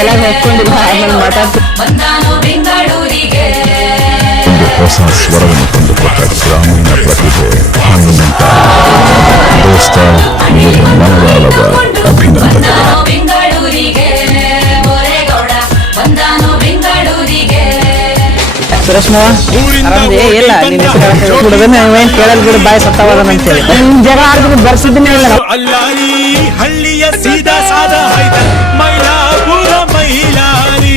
ಕೆಳಗೆ ಹೋಗ್ಕೊಂಡಿಲ್ಲ ಆಮೇಲೆ ಮಾತಾಡ್ತೀನಿ. ಒಂದು ಹೊಸ ಸ್ವರವನ್ನು ತಂದುಕೊಟ್ಟ ಗ್ರಾಮೀಣ ಪ್ರತಿಭೆ ಹನುಮಂತ ದೋಸ್ತ, ನಿಮಗೆ ಮನದಾಳದ ಅಭಿನಂದನೆಗಳು. ಸುರೇಶ್ ಮಾವ ಆರಾಮದೇ? ಇಲ್ಲ ನಿನ್ನ ಹೆಸರು ಕೇಳಲ್ ಬಿಡು, ಬಾಯಿ ಸತ್ತವಾದ ಅಂತೇಳಿ ಜಗಳ ಆಡಿದ್ರೆ ಬರ್ಸಿದ್ದೀನಿ ಇಲ್ಲ. ಅಲ್ಲಾರಿ ಹಳ್ಳಿಯ ಸೀದಾ ಸಾದ ಮೈಲಾಪುರ ಮೈಲಾರಿ